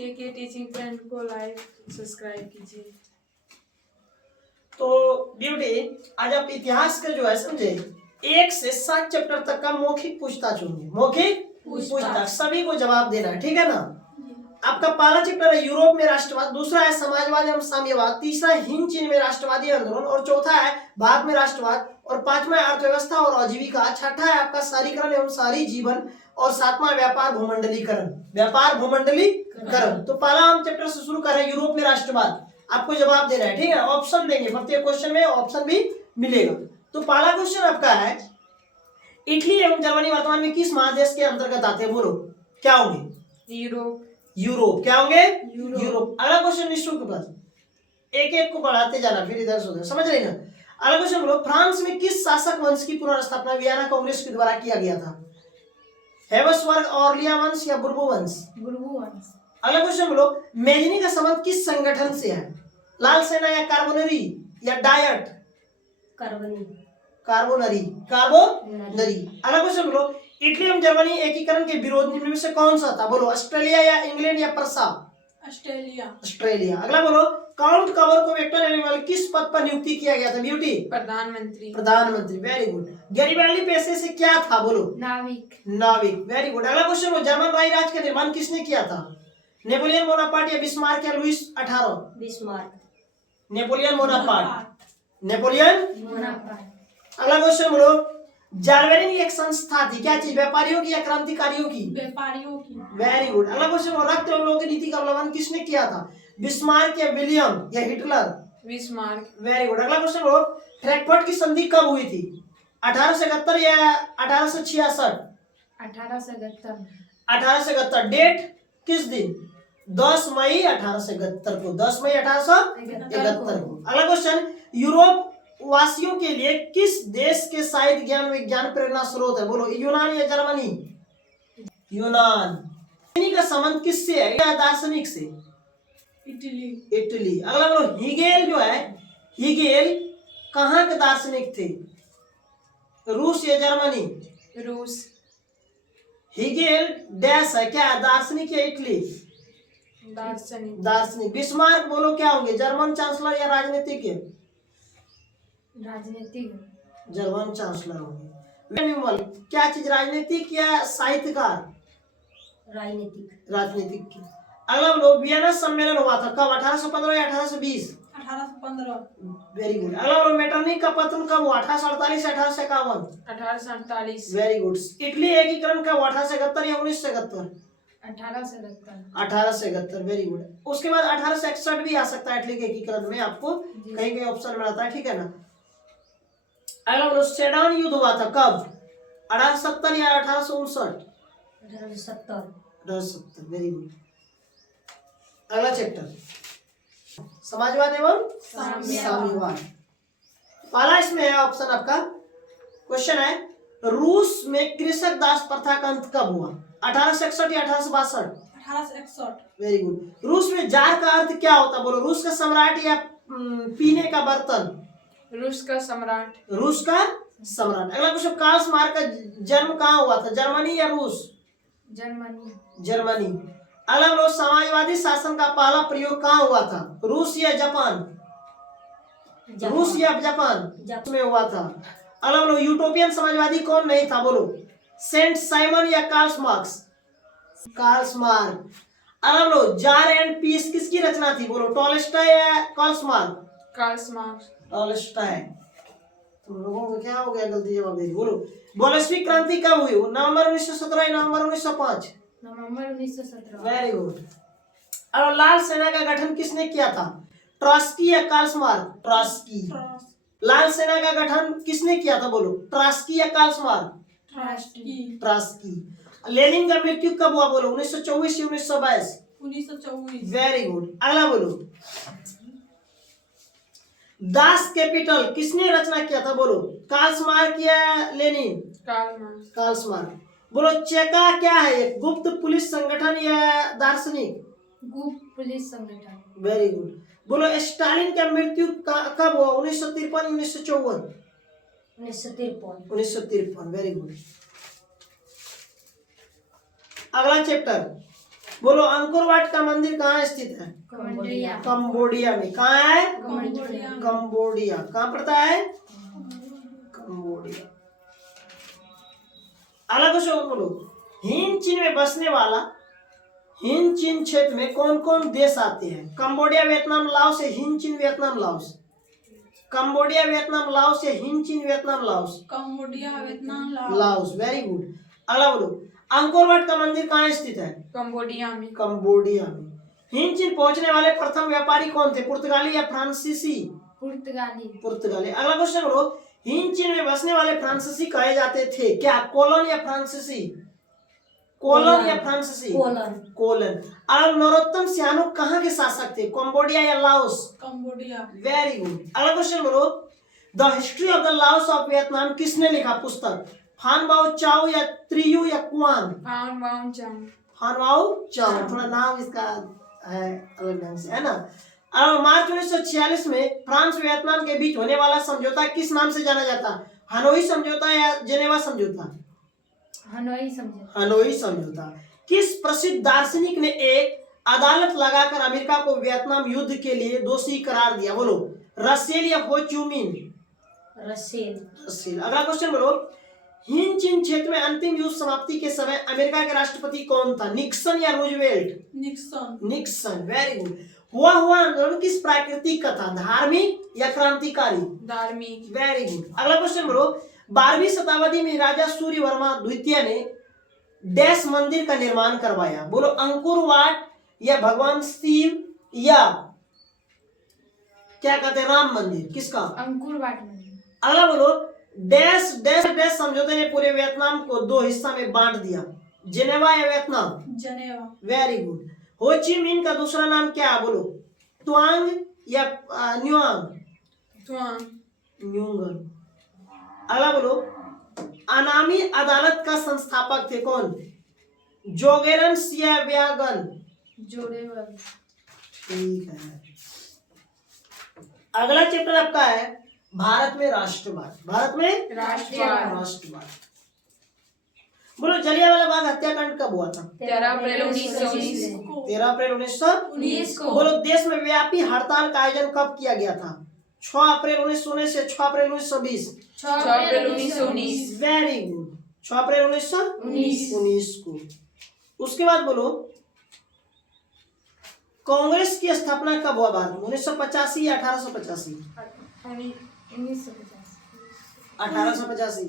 के teaching friend को like subscribe कीजिए। तो ब्यूटी, आज आप इतिहास का जो है समझे 1 से 7 चैप्टर तक का मौखिक पूछताछ होंगे। मौखिक पूछताछ सभी को जवाब देना है, ठीक है ना। आपका पहला चैप्टर है यूरोप में राष्ट्रवाद, दूसरा है समाजवाद एवं साम्यवाद, तीसरा है हिंद चीन में राष्ट्रवादी आंदोलन, और चौथा है भारत में राष्ट्रवाद, और पांचवा है अर्थव्यवस्था और आजीविका, छठा है आपका शहरीकरण एवं शहरी जीवन, और सातवां व्यापार भूमंडलीकरण। व्यापार भूमंडलीकरण। तो पहला हम चैप्टर से शुरू कर रहे हैं यूरोप में राष्ट्रवाद। आपको जवाब देना है, ठीक है। ऑप्शन देंगे, प्रत्येक क्वेश्चन में ऑप्शन भी मिलेगा। तो पहला क्वेश्चन आपका है इटली एवं जर्मनी वर्तमान में किस महादेश के अंतर्गत आते हैं? बोलो क्या होंगे? यूरोप। यूरोप क्या होंगे? यूरोप। अगला क्वेश्चन निश्चय के पास एक एक को बढ़ाते जाना, फिर इधर से उधर, समझ रहे ना। अगला क्वेश्चन बोलो फ्रांस में किस शासक वंश की पुनर्स्थापना वियना कांग्रेस के द्वारा किया गया था? हैब्सबर्ग, ऑर्लिया वंश या बुर्बो वंश? बुर्बो वंश। अगला क्वेश्चन बोलो मेजनी का संबंध किस संगठन से है? लाल सेना या कार्बोनरी या डायट? कार्बोनरी। अगला क्वेश्चन बोलो इटली एवं जर्मनी एकीकरण के विरोध निम्न में से कौन सा था? बोलो ऑस्ट्रेलिया या इंग्लैंड या प्रसा? ऑस्ट्रेलिया। अगला बोलो काउंट कवर को वेक्टर एनिमल किस पद पर नियुक्ति किया गया था? ब्यूटी प्रधानमंत्री। Very good. गैरिबाल्डी पेशे से क्या था? बोलो नाविक। Very good. अगला क्वेश्चन बोलो जर्मन राज्य का निर्माण किसने किया था? नेपोलियन बोनापार्ट या बिस्मार्क या लुईस 18? Napoleon Bonaparte. अगला क्वेश्चन बोलो जार्वेरिन एक संस्था थी, क्या चीज? व्यापारियों की या क्रांतिकारियों की? Very good. अगला क्वेश्चन बोलो रक्त एवं लोह की नीति का अवलंबन किसने किया था? बिस्मार्क या विलियम या हिटलर? बिस्मार्क। Very good. अगला क्वेश्चन बोलो फ्रैंकफर्ट की संधि कब हुई थी? 1871 या 1866? 1871। डेट किस दिन? 10 मई 1871 को। 10 मई 1871 को। अगला क्वेश्चन यूरोप वासियों के लिए किस देश के साहित्य ज्ञान विज्ञान प्रेरणा स्रोत है? बोलो यूनान या जर्मनी? यूनान। इन्हीं का संबंध किससे है? या दार्शनिक से? इटली। अगला बोलो हीगेल जो है, हीगेल कहाँ के दार्शनिक थे? रूस या जर्मनी? रूस। हीगेल डैश है, क्या दार्शनिक या इटली? दार्शनिक। बिस्मार्क बोलो क्या होंगे? जर्मन चांसलर या राजनीतिज्ञ? जर्मन चांसलर होंगे। क्या चीज? राजनीतिक या साहित्यकार? राजनीतिक। अगला बोलो वियना सम्मेलन हुआ था कब? 1815 या 1820? 1815। Very good. अगला बोलो मेटरनिक का पतन कब हुआ? 1848 या 1851? 1848। Very good. इटली एकीकरण कब हुआ? 1871 या 1971? 1871। Very good. उसके बाद 1861 भी आ सकता है इटली के एकीकरण में, आपको कहीं कहीं ऑप्शन मिलता है, ठीक है ना। अगला बोलो सेडान युद्ध हुआ था कब? 1870 या 1859? 1870। Very good. अगला चैप्टर समाजवाद एवं साम्यवाद। पहला इसमें है ऑप्शन आपका क्वेश्चन है रूस में कृषक दास प्रथा का अंत कब हुआ? 1861 या 1862? 1861। Very good. रूस में जार का अर्थ क्या होता? बोलो रूस का सम्राट या पीने का बर्तन? रूस का सम्राट। अगला क्वेश्चन कार्ल मार्क्स का जन्म कहाँ हुआ था? जर्मनी या रूस? जर्मनी। अगला बोलो समाजवादी शासन का पहला प्रयोग कहाँ हुआ था? रूस या जापान? रूस या जापान में हुआ था। अगला बोलो यूटोपियन समाजवादी कौन नहीं था? बोलो सेंट साइमन या कार्ल मार्क्स? अगला बोलो जार एंड पीस किसकी रचना थी? बोलो टॉलस्टॉय या कार्ल मार्क्स? टॉलस्टॉय। तुम लोगों को क्या हो गया गलती जवाब दे? बोलो बोल्शेविक क्रांति कब हुई? नवंबर 1917 या नवंबर 1905? नवंबर 1917। Very good. और लाल सेना का गठन किसने किया था? ट्रॉट्स्की या कार्ल मार्क्स? ट्रॉट्स्की। लाल सेना का गठन किसने किया था? बोलो ट्रॉट्स्की या कार्ल मार्क्स? ट्रॉट्स्की। लेनिन का मृत्यु कब हुआ? बोलो 1924 या 1922? 1924। Very good. अगला बोलो दास कैपिटल किसने रचना किया था? बोलो कार्ल मार्क्स या लेनिन? Karl Marx. बोलो चेका क्या है? एक गुप्त पुलिस संगठन या दार्शनिक? गुप्त पुलिस संगठन। Very good. बोलो स्टालिन का मृत्यु कब हुआ? 1953 1954? 1953। Very good. अगला चैप्टर बोलो अंकोर वाट का मंदिर कहाँ स्थित है? कंबोडिया। कंबोडिया में। कहाँ है? कंबोडिया। कंबोडिया। कहाँ पड़ता है? कंबोडिया। अगला क्वेश्चन बोलो, हिंद चीन में बसने वाला हिंद चीन क्षेत्र में कौन कौन देश आते हैं? कंबोडिया, वियतनाम, लाओस या हिंद चीन, Vietnam, Laos? Cambodia, Vietnam, Laos या हिंद चीन, Vietnam, Laos? Cambodia, Vietnam, Laos. Very good. अगला बोलो, अंकोर वाट का मंदिर कहाँ स्थित है? कंबोडिया में। कंबोडिया में। हिंद चीन पहुंचने वाले प्रथम व्यापारी कौन थे? पुर्तगाली या फ्रांसीसी? पुर्तगाली। पुर्तगाली। अगला क्वेश्चन बोलो, हिंद चीन में बसने वाले फ्रांसीसी कहे जाते थे क्या? कोलन या फ्रांसीसी? कोलन या फ्रांसीसी? कोलन। कोलन। अब नरोत्तम सिहानुक कहाँ के शासक थे? कंबोडिया या लाओस? कंबोडिया। Very good. अगला क्वेश्चन बोलो, the history of the Laos of Vietnam किसने लिखा पुस्तक? फान बाओ चाओ या त्रियू या कुआन? फान बाओ चाओ। फान बाओ चाओ। थोड़ा नाम इसका है अलग ढंग से, है ना? अब मार्च 1946 में फ्रांस वियतनाम के बीच होने वाला समझौता किस नाम से जाना जाता? हनोई समझौता या जेनेवा समझौता? हनोई समझौता। हनोई समझौता। किस प्रसिद्ध दार्शनिक ने एक अदालत लगाकर अमेरिका को वियतनाम युद्ध के लिए दोषी करार दिया? बोलो, रसेल या हो चू मिन? रसेल। रसेल। अगला क्वेश्चन बोलो, हिंद चीन क्षेत्र में अंतिम युद्ध समाप्ति के समय अमेरिका के राष्ट्रपति कौन था? निक्सन या Roosevelt? Nixon. Nixon. Very good. हुआ आंदोलन किस प्राकृतिक का था? धार्मिक या क्रांतिकारी? धार्मिक। Very good. अगला क्वेश्चन बोलो, 12वीं शताब्दी में राजा सूर्य वर्मा द्वितीय ने डैश मंदिर का निर्माण करवाया? बोलो, अंकुर वाट या भगवान शिव या क्या कहते हैं राम मंदिर? किसका? अंकुर वाट मंदिर। अगला बोलो, डैश डैश डैश समझौते ने पूरे वियतनाम को दो हिस्सा में बांट दिया? जेनेवा या वियतनाम? जनेवा। Very good. हो ची मिन का दूसरा नाम क्या? बोलो, त्वांग या न्युआंग? त्वांग। न्यूंगन। अगला बोलो, अनामी अदालत का संस्थापक थे कौन? जोगेरन या व्यागन? जोड़ेवल। ठीक है। अगला चैप्टर आपका है भारत में राष्ट्रवाद। भारत में राष्ट्रवाद। राष्ट्रवाद। बोलो, जलियांवाला बाग हत्याकांड कब हुआ था? 13 अप्रैल 1919 13 अप्रैल 1919 को। बोलो, देश में व्यापी हड़ताल का आयोजन कब किया गया था? 6 अप्रैल 1919 से 6 अप्रैल 1920? 6 अप्रैल 1919। Very good. 6 अप्रैल 1919 को। उसके बाद बोलो, कांग्रेस की स्थापना कब हुआ भारत में? 1985 या 1885? 1950। 1885।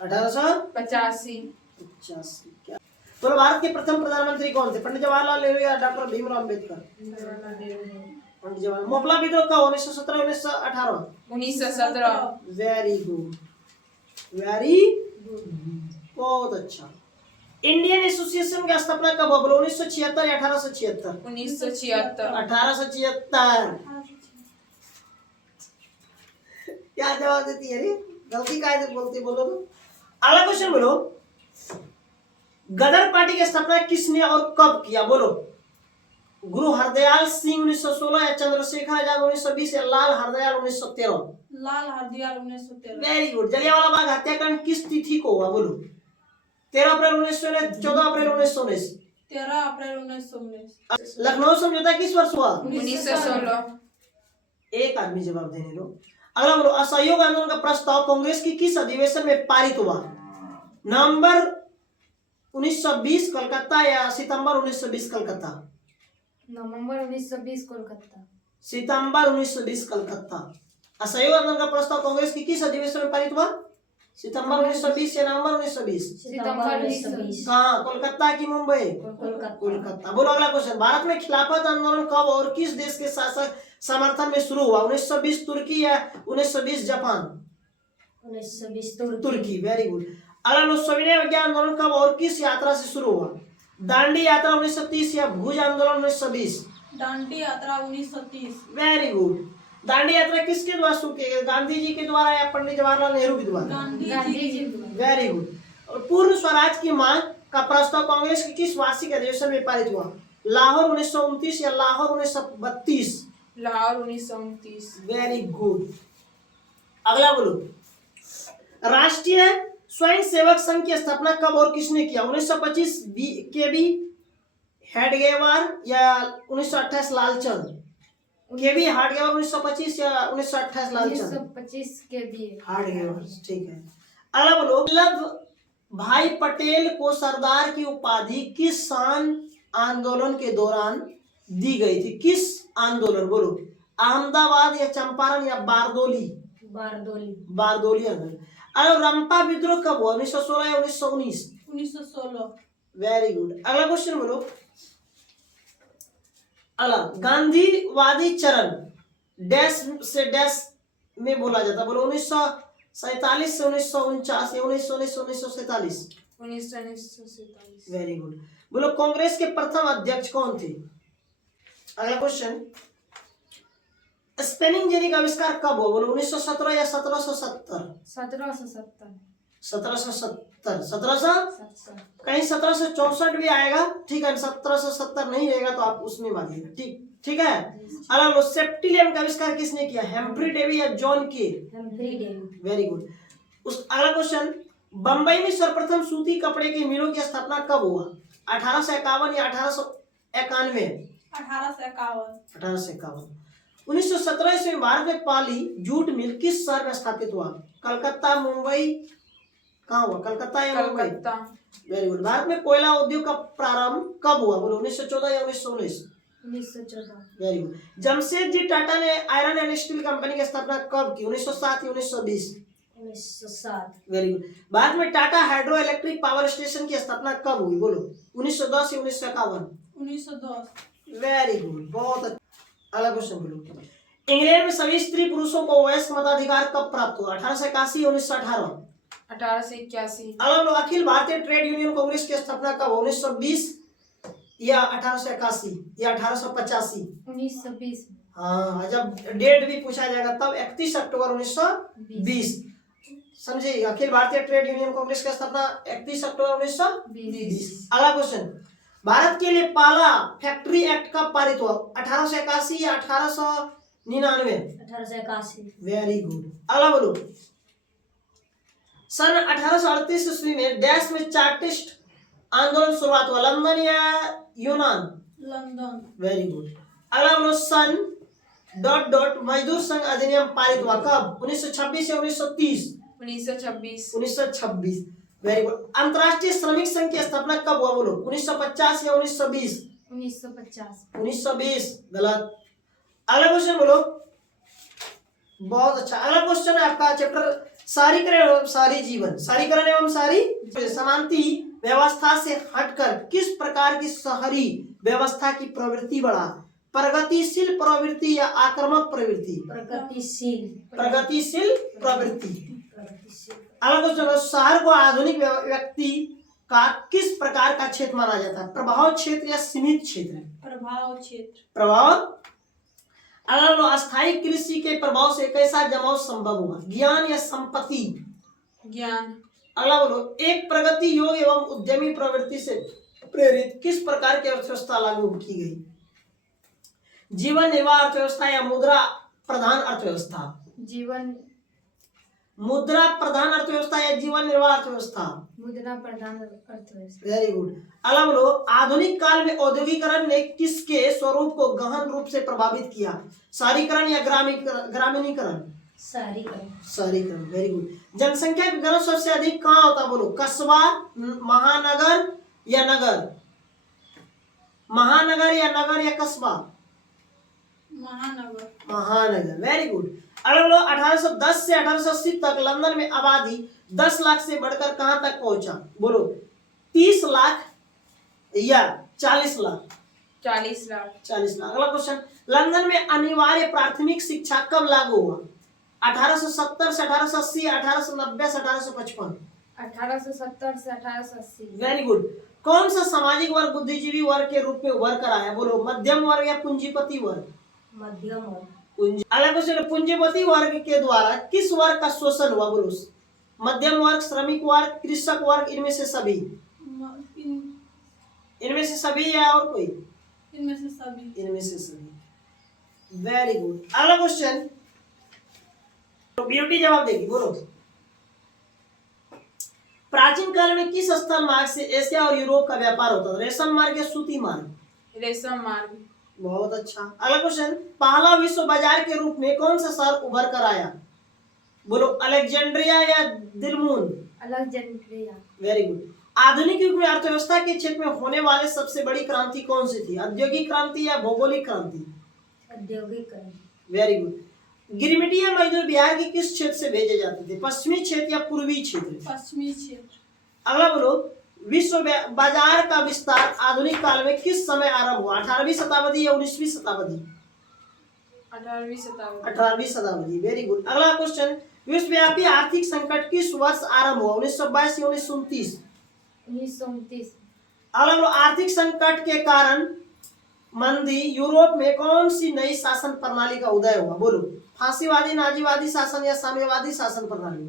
1885। 85। क्या बोलो, भारत के प्रथम प्रधानमंत्री कौन थे? पंडित जवाहरलाल नेहरू या डॉक्टर भीमराव अम्बेडकर? पंडित जवाहरलाल। मोपला विद्रोह का 1917 1918? 1917। वेरी गुड, वेरी बहुत अच्छा। इंडियन एसोसिएशन की स्थापना कब हुआ? बोलो, 1976 या 1876? 1976। 1876। क्या जवाब देती है रे? गलती कायदे बोलती बोलो तो। अगला क्वेश्चन बोलो, गदर पार्टी की स्थापना किसने और कब किया? बोलो, गुरु हरदयाल सिंह 1916 या चंद्रशेखर आजाद 1920 या लाल हरदयाल 1913? लाल हरदयाल 1913। Very good. जलियांवाला बाग हत्याकांड किस तिथि को हुआ? बोलो, 13 अप्रैल 1919, 14 अप्रैल 1919? 13 अप्रैल 1919। लखनऊ समझौता किस वर्ष हुआ? 1916। एक आदमी जवाब देने दो। अगला बोलो, असहयोग आंदोलन का प्रस्ताव कांग्रेस की किस अधिवेशन में पारित हुआ? नवंबर 1920 कलकत्ता या सितंबर 1920 कलकत्ता? नवंबर 1920 कोलकाता। सितंबर 1920 कलकत्ता। असहयोग आंदोलन का प्रस्ताव कांग्रेस की किस अधिवेशन में पारित हुआ? सितंबर 1920 या नवंबर 1920? सितंबर 1920। कहाँ? कोलकाता की मुंबई? कोलकाता। कोलकाता। बोलो, अगला क्वेश्चन, भारत में खिलाफत आंदोलन कब और किस देश के शासक समर्थन में शुरू हुआ? 1920 तुर्की या 1920 जापान? 1920 तुर्की। Very good. अगला, सविनय अवज्ञा आंदोलन कब और किस यात्रा से शुरू हुआ? दांडी यात्रा 1930 या भुज आंदोलन 1920? दांडी यात्रा 1930। Very good. दांडी यात्रा किसके द्वारा शुरू की गई? गांधी जी के द्वारा या पंडित जवाहरलाल नेहरू के द्वारा? गांधी जी। Very good. और पूर्ण स्वराज की मांग का प्रस्ताव कांग्रेस की किस वार्षिक अधिवेशन में पारित हुआ? लाहौर 1929 या लाहौर 1932? लाहौर 1929। Very good. अगला बोलो, राष्ट्रीय स्वयं सेवक संघ की स्थापना कब और किसने किया? 1925 केबी हेडगेवार या 1928 लालचंद? केवी हार्डगेवर 1925 या 1928 लालचंद? 1925 के दिए। हार्डगेवर, ठीक है। अगला बोलो, वल्लभ भाई पटेल को सरदार की उपाधि किस सान आंदोलन के दौरान दी गई थी? किस आंदोलन? बोलो, अहमदाबाद या चंपारण या बारदोली? बारदोली। बारदोली आंदोलन। अगर रंपा विद्रोह कब हुआ? 1916 या 1919? 1916। Very good. अगला क्वेश्चन बोलो, अगला, गांधीवादी चरण डैश से डैश में बोला जाता? बोलो, 1947 से 1949 या 1947? 1947। Very good. बोलो, कांग्रेस के प्रथम अध्यक्ष कौन थे? अगला क्वेश्चन, स्पेनिंग जेनी का आविष्कार कब हुआ? बोलो, 1917 या 1770? 1770। 1770। 1700 1700। कहीं 1764 भी आएगा, ठीक है। 1770 नहीं रहेगा तो आप उसमें मानिएगा, ठीक है। अगला, सेप्टिलियम का आविष्कार किसने किया? हेम्फ्री डेवी या जॉन के? Humphrey Davy. Very good. उस अगला क्वेश्चन, बंबई में सर्वप्रथम सूती कपड़े की मिलों की स्थापना कब हुआ? 1851 या 1891? 1851। 1851। 1917 ईस्वी में भारत में पहली जूट मिल किस शहर में स्थापित हुआ? कलकत्ता, मुंबई? कहाँ हुआ? कलकत्ता या मुंबई? कलकत्ता। Very good. भारत में कोयला उद्योग का प्रारंभ कब हुआ? बोलो, 1914 या 1919? 1914। Very good. जमशेदजी टाटा ने आयरन एंड स्टील कंपनी की स्थापना कब की? 1907 या 1920? 1907। Very good. भारत में Tata hydroelectric power station की स्थापना कब हुई? बोलो, 1910 या 1951? 1910। वेरी गुड, बहुत अच्छा। अगला क्वेश्चन बोलो, इंग्लैंड में सभी स्त्री पुरुषों को वयस्क मताधिकार कब प्राप्त हुआ? 1881 या 1918? 1881। अगला बोलो, अखिल भारतीय ट्रेड यूनियन कांग्रेस की स्थापना कब? 1920 या 1881 या 1885? 1920। हाँ, जब डेट भी पूछा जाएगा तब 31 अक्टूबर 1920। समझिए, अखिल भारतीय ट्रेड यूनियन कांग्रेस की स्थापना 31 अक्टूबर 1920। अगला क्वेश्चन, भारत के लिए पहला फैक्ट्री एक्ट कब पारित हुआ? 1881 या 1899? 1881। Very good. अगला बोलो, सन 1838 ईस्वी में देश में चार्टिस्ट आंदोलन शुरुआत हुआ? लंदन या यूनान? लंदन। Very good. अगला बोलो, सन मजदूर संघ अधिनियम पारित हुआ कब? 1926 या 1930? 1926। 1926। Very good. अंतरराष्ट्रीय श्रमिक संघ की स्थापना कब हुआ? बोलो, 1950 या 1920? 1950। 1920। गलत। अगला क्वेश्चन बोलो, बहुत अच्छा। अगला क्वेश्चन है आपका चैप्टर सारीकरण एवं सारी जीवन, सारीकरण एवं सारी समानती व्यवस्था से हटकर किस प्रकार की शहरी व्यवस्था की प्रवृत्ति बढ़ा? प्रगतिशील प्रवृत्ति या आक्रामक प्रवृत्ति? प्रगतिशील। प्रगतिशील प्रवृत्ति। प्रगतिशील। अगला क्वेश्चन, शहर को आधुनिक व्यक्ति का किस प्रकार का क्षेत्र माना जाता है? प्रभाव क्षेत्र या सीमित क्षेत्र? प्रभाव क्षेत्र। प्रभाव। अगला, अस्थायी कृषि के प्रभाव से कैसा जमाव संभव हुआ? ज्ञान या संपत्ति? ज्ञान। अगला बोलो, एक प्रगति योग एवं उद्यमी प्रवृत्ति से प्रेरित किस प्रकार की अर्थव्यवस्था लागू की गई? जीवन निर्वाह अर्थव्यवस्था या मुद्रा प्रधान अर्थव्यवस्था? जीवन। मुद्रा प्रधान अर्थव्यवस्था या जीवन निर्वाह अर्थव्यवस्था? मुद्रा प्रधान अर्थव्यवस्था। Very good. अगला बोलो, आधुनिक काल में औद्योगिकरण ने किसके स्वरूप को गहन रूप से प्रभावित किया? शहरीकरण या ग्रामीणीकरण? शहरीकरण। शहरीकरण। Very good. जनसंख्या का घनत्व सबसे अधिक कहाँ होता? बोलो, कस्बा, महानगर या नगर? महानगर या नगर या कस्बा? महानगर। महानगर। Very good. अगला बोलो, 1810 से 1880 तक लंदन में आबादी 10 लाख से बढ़कर कहां तक पहुंचा? बोलो, 30 लाख या 40 लाख? 40 लाख। 40 लाख। अगला क्वेश्चन, लंदन में अनिवार्य प्राथमिक शिक्षा कब लागू हुआ? 1870 से 1880, 1890 से 1855? 1870 से 1880। Very good. कौन सा सामाजिक वर्ग बुद्धिजीवी वर्ग के रूप में उभर कर आया? बोलो, मध्यम वर्ग या पूंजीपति वर्ग? मध्यम वर्ग। अगला क्वेश्चन, पूंजीपति वर्ग के द्वारा किस वर्ग का शोषण हुआ? बोलो, मध्यम वर्ग, श्रमिक वर्ग, कृषक वर्ग, इनमें से सभी? इनमें से सभी या और कोई? इनमें से सभी। इनमें से सभी। Very good. अगला क्वेश्चन, तो ब्यूटी जवाब देगी। बोलो, प्राचीन काल में किस स्थल मार्ग से एशिया और यूरोप का व्यापार होता था? रेशम मार्ग या सूती मार्ग? रेशम मार्ग। बहुत अच्छा। अगला क्वेश्चन, पहला विश्व बाजार के रूप में कौन सा शहर उभर कर आया? बोलो, अलेक्जेंड्रिया या दिलमुन? अलेक्जेंड्रिया। Very good. आधुनिक युग में अर्थव्यवस्था के क्षेत्र में होने वाले सबसे बड़ी क्रांति कौन सी थी? औद्योगिक क्रांति या भौगोलिक क्रांति? औद्योगिक क्रांति। Very good. गिरमिटिया मजदूर बिहार के किस क्षेत्र से भेजे जाते थे? पश्चिमी क्षेत्र या पूर्वी क्षेत्र? पश्चिमी क्षेत्र। अगला बोलो, विश्व बाजार का विस्तार आधुनिक काल में किस समय आरंभ हुआ? 18वीं शताब्दी या 19वीं शताब्दी? 18वीं शताब्दी। 18वीं शताब्दी। Very good. अगला क्वेश्चन, विश्वव्यापी आर्थिक संकट किस वर्ष आरंभ हुआ? 1922 या 1929? 1929। अगला बोलो, आर्थिक संकट के कारण मंदी यूरोप में कौन सी नई शासन प्रणाली का उदय हुआ? बोलो, फांसीवादी नाजीवादी शासन या साम्यवादी शासन प्रणाली?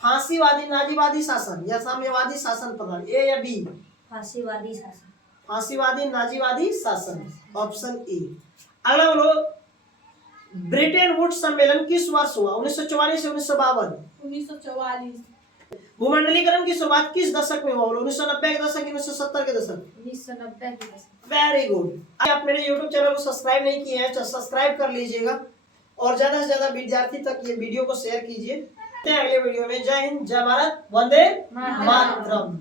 फांसीवादी नाजीवादी शासन या साम्यवादी शासन प्रणाली? ए या बी? फांसीवादी शासन। फांसीवादी नाजीवादी शासन, ऑप्शन ए। अगला बोलो, ब्रिटेन वुड्स सम्मेलन किस वर्ष हुआ? 1944 से 1952? 1944। भूमंडलीकरण की शुरुआत किस दशक में हुआ? 1990 के दशक, 1970 के दशक? 1990 के दशक। Very good. आप मेरे YouTube चैनल को सब्सक्राइब नहीं किए हैं तो सब्सक्राइब कर लीजिएगा और ज्यादा से ज्यादा विद्यार्थी तक ये वीडियो को शेयर कीजिए। अगले वीडियो में। जय हिंद, जय भारत, वंदे मातरम।